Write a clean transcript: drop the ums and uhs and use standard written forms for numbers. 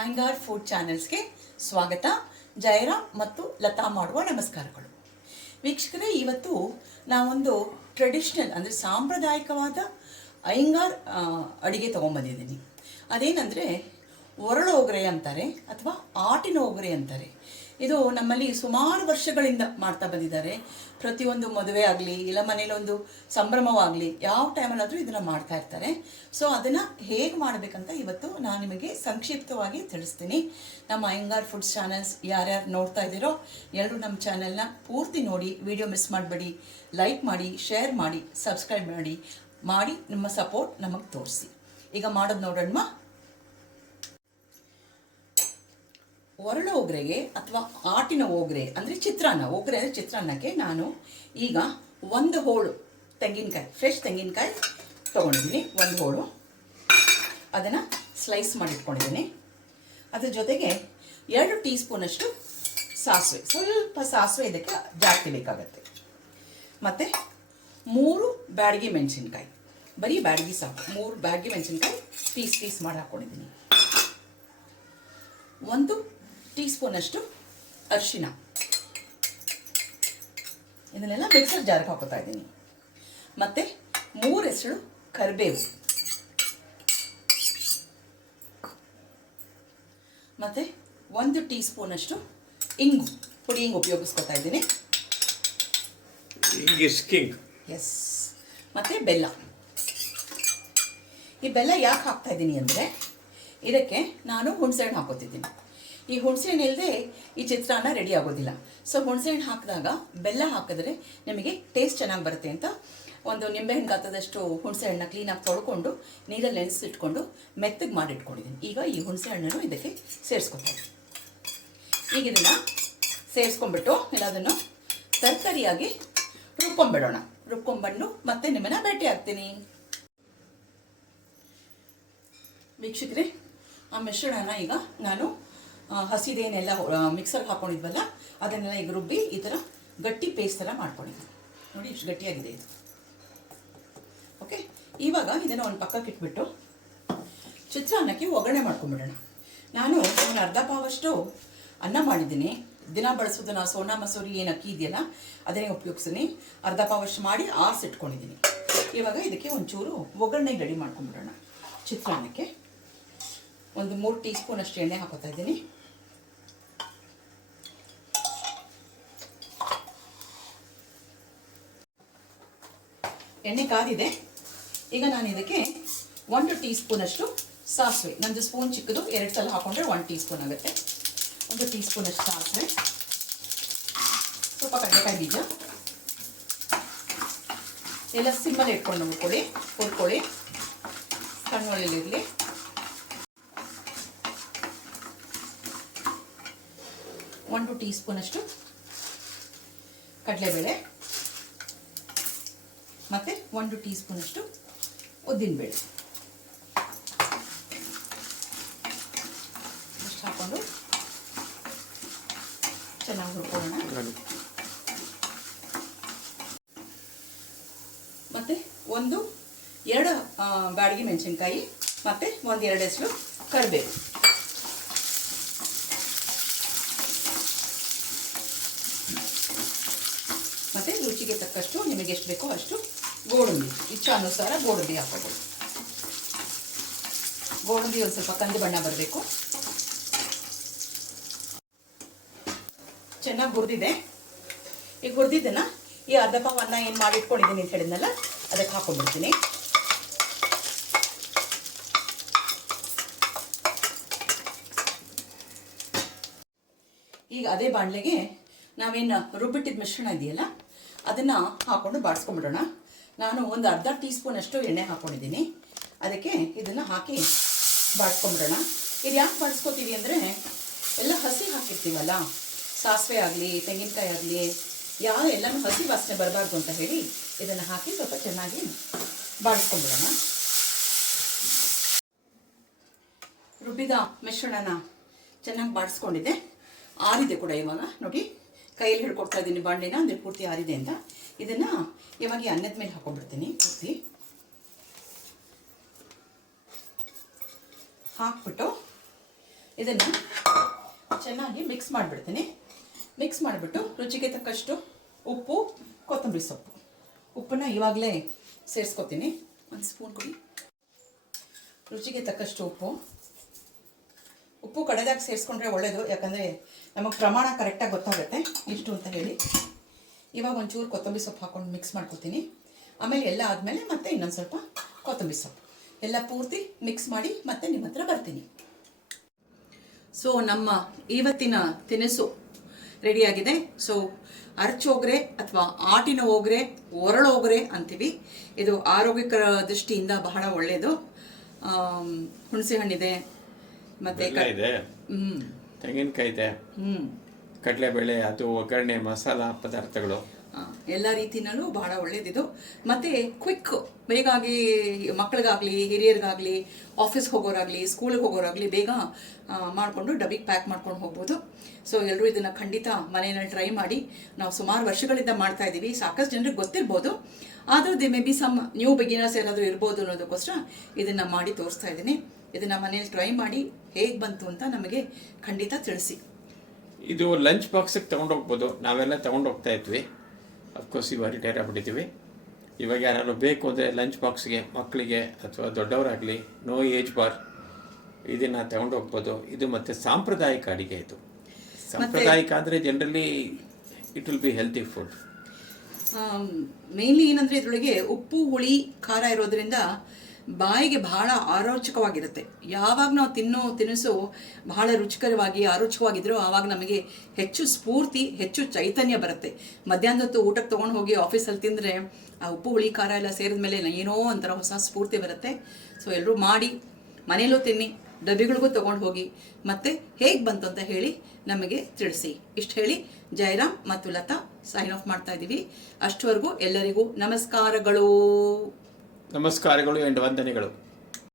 ಅಂಗಾರ್ food ಚಾನೆಲ್ಸ್ಗೆ ಸ್ವಾಗತ. ಜಯರಾಮ್ ಮತ್ತು ಲತಾ ಮಾಡುವ ನಮಸ್ಕಾರಗಳು. ವೀಕ್ಷಕರೇ, ಇವತ್ತು ನಾವೊಂದು ಟ್ರೆಡಿಷ್ನಲ್ ಅಂದರೆ ಸಾಂಪ್ರದಾಯಿಕವಾದ ಅಯ್ಯಂಗಾರ್ ಅಡುಗೆ ತೊಗೊಂಬಂದಿದ್ದೀನಿ. ಅದೇನೆಂದರೆ ಒರಳೋಗರೆ ಅಂತಾರೆ ಅಥವಾ ಆಟಿನ ಒಗರೆ ಅಂತಾರೆ. ಇದು ನಮ್ಮಲ್ಲಿ ಸುಮಾರು ವರ್ಷಗಳಿಂದ ಮಾಡ್ತಾ ಬಂದಿದ್ದಾರೆ. ಪ್ರತಿಯೊಂದು ಮದುವೆ ಆಗಲಿ ಇಲ್ಲ ಮನೇಲಿ ಒಂದು ಸಂಭ್ರಮವಾಗಲಿ ಯಾವ ಟೈಮಲ್ಲಾದರೂ ಇದನ್ನು ಮಾಡ್ತಾ ಇರ್ತಾರೆ. ಸೊ ಅದನ್ನು ಹೇಗೆ ಮಾಡಬೇಕಂತ ಇವತ್ತು ನಾನು ನಿಮಗೆ ಸಂಕ್ಷಿಪ್ತವಾಗಿ ತಿಳಿಸ್ತೀನಿ. ನಮ್ಮ ಅಯ್ಯಂಗಾರ್ ಫುಡ್ಸ್ ಚಾನಲ್ಸ್ ಯಾರ್ಯಾರು ನೋಡ್ತಾ ಇದ್ದೀರೋ ಎಲ್ಲರೂ ನಮ್ಮ ಚಾನಲ್ನ ಪೂರ್ತಿ ನೋಡಿ, ವಿಡಿಯೋ ಮಿಸ್ ಮಾಡಬೇಡಿ. ಲೈಕ್ ಮಾಡಿ, ಶೇರ್ ಮಾಡಿ, ಸಬ್ಸ್ಕ್ರೈಬ್ ಮಾಡಿ ನಿಮ್ಮ ಸಪೋರ್ಟ್ ನಮಗೆ ತೋರಿಸಿ. ಈಗ ಮಾಡೋದು ನೋಡೋಣ. ಒರಳ ಒಗರೆಗೆ ಅಥವಾ ಆಟಿನ ಒಗರೆ ಅಂದರೆ ಚಿತ್ರಾನ್ನ, ಒಗರೆ ಅಂದರೆ ಚಿತ್ರಾನ್ನಕ್ಕೆ ನಾನು ಈಗ ಒಂದು ಹೋಳು ತೆಂಗಿನಕಾಯಿ, ಫ್ರೆಶ್ ತೆಂಗಿನಕಾಯಿ ತೊಗೊಂಡಿದ್ದೀನಿ. ಒಂದು ಹೋಳು ಅದನ್ನು ಸ್ಲೈಸ್ ಮಾಡಿಟ್ಕೊಂಡಿದ್ದೀನಿ. ಅದ್ರ ಜೊತೆಗೆ 2 ಟೀ ಸ್ಪೂನಷ್ಟು ಸಾಸಿವೆ, ಸ್ವಲ್ಪ ಸಾಸಿವೆ ಇದಕ್ಕೆ ಜಾಸ್ತಿ ಬೇಕಾಗತ್ತೆ. ಮತ್ತು 3 ಬ್ಯಾಡಗಿ ಮೆಣಸಿನ್ಕಾಯಿ, ಬರೀ ಬ್ಯಾಡಗಿ ಸಾಕು. 3 ಬ್ಯಾಡಗಿ ಮೆಣಸಿನ್ಕಾಯಿ ಪೀಸ್ ಮಾಡಿ ಹಾಕ್ಕೊಂಡಿದ್ದೀನಿ. 1 ಟೀ ಸ್ಪೂನಷ್ಟು ಅರಿಶಿನ, ಇದನ್ನೆಲ್ಲ ಮಿಕ್ಸರ್ ಜಾರ್ಗೆ ಹಾಕೋತಾ ಇದ್ದೀನಿ. ಮತ್ತು 3 ಎಸಳು ಕರಿಬೇವು, ಮತ್ತು 1 ಟೀ ಸ್ಪೂನಷ್ಟು ಇಂಗು, ಪುಡಿ ಇಂಗು ಉಪಯೋಗಿಸ್ಕೊತಾ ಇದ್ದೀನಿ. ಎಸ್. ಮತ್ತು ಬೆಲ್ಲ. ಈ ಬೆಲ್ಲ ಯಾಕೆ ಹಾಕ್ತಾ ಇದ್ದೀನಿ ಅಂದರೆ ಇದಕ್ಕೆ ನಾನು ಹುಣಸೆಹಣ್ಣು ಹಾಕೋತಿದ್ದೀನಿ. ಈ ಹುಣಸೆಹಣ್ಣು ಇಲ್ಲದೆ ಈ ಚಿತ್ರಾನ್ನ ರೆಡಿ ಆಗೋದಿಲ್ಲ. ಸೊ ಹುಣಸೆಹಣ್ಣು ಹಾಕಿದಾಗ ಬೆಲ್ಲ ಹಾಕಿದ್ರೆ ನಿಮಗೆ ಟೇಸ್ಟ್ ಚೆನ್ನಾಗಿ ಬರುತ್ತೆ ಅಂತ ಒಂದು ನಿಂಬೆಹಣ್ಣು ಗಾತ್ರದಷ್ಟು ಹುಣಸೆಹಣ್ಣನ್ನ ಕ್ಲೀನಾಗಿ ತೊಳ್ಕೊಂಡು ನೀರಲ್ಲಿ ನೆನೆಸಿಟ್ಕೊಂಡು ಮೆತ್ತಗೆ ಮಾಡಿಟ್ಕೊಂಡಿದ್ದೀನಿ. ಈಗ ಈ ಹುಣಸೆಹಣ್ಣನ್ನು ಇದಕ್ಕೆ ಸೇರಿಸ್ಕೊತೀನಿ. ಈಗ ಇದನ್ನು ಸೇರಿಸ್ಕೊಂಡ್ಬಿಟ್ಟು ಎಲ್ಲದನ್ನು ತರಕಾರಿಯಾಗಿ ರುಬ್ಕೊಂಡ್ಬಿಡೋಣ. ರುಬ್ಕೊಂಡ್ಬಂದು ಮತ್ತೆ ನಿಮ್ಮನ್ನು ಭೇಟಿ ಆಗ್ತೀನಿ. ವೀಕ್ಷಕರೇ, ಆ ಮಿಶ್ರಣನ ಈಗ ನಾನು ಹಸಿದೇನೆಲ್ಲ ಮಿಕ್ಸರ್ಗೆ ಹಾಕ್ಕೊಂಡಿದ್ವಲ್ಲ ಅದನ್ನೆಲ್ಲ ಈಗ ರುಬ್ಬಿ ಈ ಥರ ಗಟ್ಟಿ ಪೇಸ್ಟ್ ಥರ ಮಾಡ್ಕೊಂಡಿದ್ದೀನಿ. ನೋಡಿ ಇಷ್ಟು ಗಟ್ಟಿಯಾಗಿದೆ ಇದು. ಓಕೆ, ಇವಾಗ ಇದನ್ನು ಒಂದು ಪಕ್ಕಕ್ಕೆ ಇಟ್ಬಿಟ್ಟು ಚಿತ್ರಾನ್ನಕ್ಕೆ ಒಗ್ಗರಣೆ ಮಾಡ್ಕೊಂಬಿಡೋಣ. ನಾನು ಒಂದು ಅರ್ಧ ಪಾವಷ್ಟು ಅನ್ನ ಮಾಡಿದ್ದೀನಿ. ದಿನ ಬಳಸೋದನ್ನ ಸೋನಾ ಮಸೂರಿ ಏನು ಅಕ್ಕಿ ಇದೆಯಲ್ಲ ಅದನ್ನೇ ಉಪಯೋಗಿಸ್ತೀನಿ. ಅರ್ಧ ಪಾವಷ್ಟು ಮಾಡಿ ಆರಿಸಿಟ್ಕೊಂಡಿದ್ದೀನಿ. ಇವಾಗ ಇದಕ್ಕೆ ಒಂಚೂರು ಒಗ್ಗರಣೆ ರೆಡಿ ಮಾಡ್ಕೊಂಬಿಡೋಣ. ಚಿತ್ರಾನ್ನಕ್ಕೆ ಒಂದು 3 ಟೀ ಸ್ಪೂನಷ್ಟು ಎಣ್ಣೆ ಹಾಕೋತಾ ಇದ್ದೀನಿ. ಎಣ್ಣೆ ಕಾದಿದೆ. ಈಗ ನಾನು ಇದಕ್ಕೆ 1 ಟೀ ಸ್ಪೂನಷ್ಟು ಸಾಸಿವೆ, ನಂದು ಸ್ಪೂನ್ ಚಿಕ್ಕದು, 2 ಸಲ ಹಾಕೊಂಡ್ರೆ 1 ಟೀ ಸ್ಪೂನ್ ಆಗುತ್ತೆ. 1 ಟೀ ಸ್ಪೂನಷ್ಟು ಸಾಸಿವೆ, ಸ್ವಲ್ಪ ಕಡಲೆಕಾಯಿ ಬೀಜ ಎಲ್ಲ ಸಿಮ್ಮಲ್ಲಿ ಇಟ್ಕೊಂಡು ಹುರ್ಕೊಳ್ಳಿ. ಕಣ್ಣೊಳ್ಳಿಲಿರಲಿ. 1 ಟೀ ಸ್ಪೂನಷ್ಟು ಕಡಲೆಬೇಳೆ ಮತ್ತು 1 ಟೀ ಸ್ಪೂನಷ್ಟು ಉದ್ದಿನಬೇಳೆ ಇಷ್ಟು ಹಾಕ್ಕೊಂಡು ಚೆನ್ನಾಗಿ ಹುರ್ಕೊಳ್ಳೋಣ. ಮತ್ತು 2 ಬ್ಯಾಡಗಿ ಮೆಣಸಿನ್ಕಾಯಿ ಮತ್ತು 1-2 ಎಸಳು ಕರಿಬೇವು. ಮತ್ತು ರುಚಿಗೆ ತಕ್ಕಷ್ಟು ನಿಮಗೆ ಎಷ್ಟು ಬೇಕೋ ಅಷ್ಟು ಗೋಡಂಬಿ, ಇಚ್ಛಾನುಸಾರ ಗೋಡಂಬಿ ಹಾಕೋಬೋದು. ಗೋಡಂಬಿ ಒಂದು ಸ್ವಲ್ಪ ಕಂದು ಬಣ್ಣ ಬರಬೇಕು. ಚೆನ್ನಾಗಿ ಹುರಿದಿದೆ. ಈಗ ಹುರಿದಿದ್ದನ್ನು ಈ ಅರ್ಧ ಪಾವ್ ಅನ್ನ ಏನು ಮಾಡಿಟ್ಕೊಂಡಿದ್ದೀನಿ ಅಂತ ಹೇಳಿದ್ನಲ್ಲ ಅದಕ್ಕೆ ಹಾಕೊಂಡ್ಬಿಡ್ತೀನಿ. ಈಗ ಅದೇ ಬಾಣಲೆಗೆ ನಾವೇನು ರುಬ್ಬಿಟ್ಟಿದ್ದ ಮಿಶ್ರಣ ಇದೆಯಲ್ಲ ಅದನ್ನು ಹಾಕ್ಕೊಂಡು ಬಾಡಿಸ್ಕೊಂಡ್ಬಿಡೋಣ. ನಾನು ಒಂದು ಅರ್ಧ ಟೀ ಸ್ಪೂನಷ್ಟು ಎಣ್ಣೆ ಹಾಕ್ಕೊಂಡಿದ್ದೀನಿ. ಅದಕ್ಕೆ ಇದನ್ನು ಹಾಕಿ ಬಾಡಿಸ್ಕೊಂಡ್ಬಿಡೋಣ. ಇದು ಯಾಕೆ ಬಾಡಿಸ್ಕೊತೀವಿ ಅಂದರೆ ಎಲ್ಲ ಹಸಿ ಹಾಕಿರ್ತೀವಲ್ಲ, ಸಾಸಿವೆ ಆಗಲಿ ತೆಂಗಿನಕಾಯಿ ಆಗಲಿ ಎಲ್ಲನೂ ಹಸಿ ವಾಸನೆ ಬರಬಾರ್ದು ಅಂತ ಹೇಳಿ ಇದನ್ನು ಹಾಕಿ ಸ್ವಲ್ಪ ಚೆನ್ನಾಗಿ ಬಾಡಿಸ್ಕೊಂಡ್ಬಿಡೋಣ. ರುಬ್ಬಿದ ಮಿಶ್ರಣನ ಚೆನ್ನಾಗಿ ಬಾಡಿಸ್ಕೊಂಡಿದ್ದೆ. ಆರಿದೆ ಕೂಡ ಇವಾಗ ನೋಡಿ, ಕೈಯಲ್ಲಿ ಹಿಡ್ಕೊಡ್ತಾ ಇದ್ದೀನಿ ಬಾಣಲೆನ, ಅಂದರೆ ಪೂರ್ತಿ ಆರಿದೆ ಅಂತ. ಇದನ್ನು ಇವಾಗ ಅನ್ನದ ಮೇಲೆ ಹಾಕೊಂಡ್ಬಿಡ್ತೀನಿ. ಪೂರ್ತಿ ಹಾಕ್ಬಿಟ್ಟು ಇದನ್ನು ಚೆನ್ನಾಗಿ ಮಿಕ್ಸ್ ಮಾಡಿಬಿಡ್ತೀನಿ. ಮಿಕ್ಸ್ ಮಾಡಿಬಿಟ್ಟು ರುಚಿಗೆ ತಕ್ಕಷ್ಟು ಉಪ್ಪು, ಕೊತ್ತಂಬರಿ ಸೊಪ್ಪು. ಉಪ್ಪನ್ನು ಇವಾಗಲೇ ಸೇರಿಸ್ಕೊತೀನಿ. ಒಂದು ಸ್ಪೂನ್ ಕೊಡಿ. ರುಚಿಗೆ ತಕ್ಕಷ್ಟು ಉಪ್ಪು ಕಡೆದಾಗ ಸೇರಿಸ್ಕೊಂಡ್ರೆ ಒಳ್ಳೆಯದು, ಯಾಕಂದರೆ ನಮಗೆ ಪ್ರಮಾಣ ಕರೆಕ್ಟಾಗಿ ಗೊತ್ತಾಗುತ್ತೆ ಇಷ್ಟು ಅಂತ ಹೇಳಿ. ಇವಾಗ ಒಂಚೂರು ಕೊತ್ತಂಬರಿ ಸೊಪ್ಪು ಹಾಕ್ಕೊಂಡು ಮಿಕ್ಸ್ ಮಾಡ್ಕೊತೀನಿ. ಆಮೇಲೆ ಎಲ್ಲ ಆದಮೇಲೆ ಮತ್ತೆ ಇನ್ನೊಂದು ಸ್ವಲ್ಪ ಕೊತ್ತಂಬರಿ ಸೊಪ್ಪು ಎಲ್ಲ ಪೂರ್ತಿ ಮಿಕ್ಸ್ ಮಾಡಿ ಮತ್ತೆ ನಿಮ್ಮ ಹತ್ರ ಬರ್ತೀನಿ. ಸೊ ನಮ್ಮ ಇವತ್ತಿನ ತಿನಿಸು ರೆಡಿಯಾಗಿದೆ. ಸೊ ಅರ್ಚೋಗ್ರೆ ಅಥವಾ ಆಟಿನ ಹೋಗ್ರೆ, ಒರಳೋಗ್ರೆ ಅಂತೀವಿ. ಇದು ಆರೋಗ್ಯಕರ ದೃಷ್ಟಿಯಿಂದ ಬಹಳ ಒಳ್ಳೆಯದು. ಹುಣಸೆ ಹಣ್ಣಿದೆ, ಮತ್ತೆ ತೆಂಗಿನಕಾಯಿ ಇದೆ, ಕಡಲೆಬೇಳೆ, ಅದು ಒಗ್ಗರಣೆ, ಮಸಾಲ ಪದಾರ್ಥಗಳು ಎಲ್ಲ ರೀತಿನಲ್ಲೂ ಬಹಳ ಒಳ್ಳೇದಿದು. ಮತ್ತು ಕ್ವಿಕ್, ಬೇಗಾಗಿ ಮಕ್ಕಳಿಗಾಗಲಿ, ಹಿರಿಯರಿಗಾಗಲಿ, ಆಫೀಸ್ಗೆ ಹೋಗೋರಾಗಲಿ, ಸ್ಕೂಲಿಗೆ ಹೋಗೋರಾಗಲಿ ಬೇಗ ಮಾಡಿಕೊಂಡು ಡಬ್ಬಿಗೆ ಪ್ಯಾಕ್ ಮಾಡ್ಕೊಂಡು ಹೋಗ್ಬೋದು. ಸೊ ಎಲ್ಲರೂ ಇದನ್ನು ಖಂಡಿತ ಮನೆಯಲ್ಲಿ ಟ್ರೈ ಮಾಡಿ. ನಾವು ಸುಮಾರು ವರ್ಷಗಳಿಂದ ಮಾಡ್ತಾ ಇದ್ದೀವಿ, ಸಾಕಷ್ಟು ಜನರಿಗೆ ಗೊತ್ತಿರ್ಬೋದು, ಆದರೂ they may be some new beginners ಯಾರಾದರೂ ಇರ್ಬೋದು ಅನ್ನೋದಕ್ಕೋಸ್ಕರ ಇದನ್ನು ಮಾಡಿ ತೋರಿಸ್ತಾ ಇದ್ದೀನಿ. ಇದನ್ನು ಮನೇಲಿ ಟ್ರೈ ಮಾಡಿ ಹೇಗೆ ಬಂತು ಅಂತ ನಮಗೆ ಖಂಡಿತ ತಿಳಿಸಿ. ಇದು ಲಂಚ್ ಬಾಕ್ಸಿಗೆ ತೊಗೊಂಡೋಗ್ಬೋದು. ನಾವೆಲ್ಲ ತೊಗೊಂಡೋಗ್ತಾ ಇದ್ವಿ. ಅಫ್ಕೋರ್ಸ್ ಇವಾಗ ರಿಟೈರ್ ಆಗಿಬಿಟ್ಟಿದ್ದೀವಿ. ಇವಾಗ ಯಾರು ಬೇಕು ಅಂದರೆ ಲಂಚ್ ಬಾಕ್ಸ್ಗೆ ಮಕ್ಕಳಿಗೆ ಅಥವಾ ದೊಡ್ಡವರಾಗಲಿ, ನೋ ಏಜ್ ಬಾರ್, ಇದನ್ನು ತೊಗೊಂಡೋಗ್ಬೋದು. ಇದು ಮತ್ತು ಸಾಂಪ್ರದಾಯಿಕ ಅಡಿಗೆ. ಇದು ಸಾಂಪ್ರದಾಯಿಕ ಅಂದರೆ generally it will be healthy food. Mainly ಏನಂದರೆ ಇದರೊಳಗೆ ಉಪ್ಪು, ಹುಳಿ, ಖಾರ ಇರೋದ್ರಿಂದ ಬಾಯಿಗೆ ಬಹಳ ಆರೋಚಕವಾಗಿರುತ್ತೆ. ಯಾವಾಗ ನಾವು ತಿನ್ನೋ ತಿನಿಸು ಬಹಳ ರುಚಿಕರವಾಗಿ ಆರೋಚಕವಾಗಿದ್ರು ಆವಾಗ ನಮಗೆ ಹೆಚ್ಚು ಸ್ಫೂರ್ತಿ, ಹೆಚ್ಚು ಚೈತನ್ಯ ಬರುತ್ತೆ. ಮಧ್ಯಾಹ್ನದ ಹೊತ್ತು ಊಟಕ್ಕೆ ತೊಗೊಂಡು ಹೋಗಿ ಆಫೀಸಲ್ಲಿ ತಿಂದರೆ ಆ ಉಪ್ಪು, ಹುಳಿ, ಖಾರ ಎಲ್ಲ ಸೇರಿದ ಮೇಲೆ ಏನೋ ಒಂಥರ ಹೊಸ ಸ್ಫೂರ್ತಿ ಬರುತ್ತೆ. ಸೊ ಎಲ್ಲರೂ ಮಾಡಿ ಮನೆಯಲ್ಲೂ ತಿನ್ನಿ, ಡಬ್ಬಿಗಳಿಗೂ ತೊಗೊಂಡು ಹೋಗಿ, ಮತ್ತು ಹೇಗೆ ಬಂತು ಅಂತ ಹೇಳಿ ನಮಗೆ ತಿಳಿಸಿ. ಇಷ್ಟು ಹೇಳಿ ಜಯರಾಮ್ ಮತ್ತು ಲತಾ ಸೈನ್ ಆಫ್ ಮಾಡ್ತಾ ಇದ್ದೀವಿ. ಅಷ್ಟವರೆಗೂ ಎಲ್ಲರಿಗೂ ನಮಸ್ಕಾರಗಳು ಆ್ಯಂಡ್ ವಂದನೆಗಳು.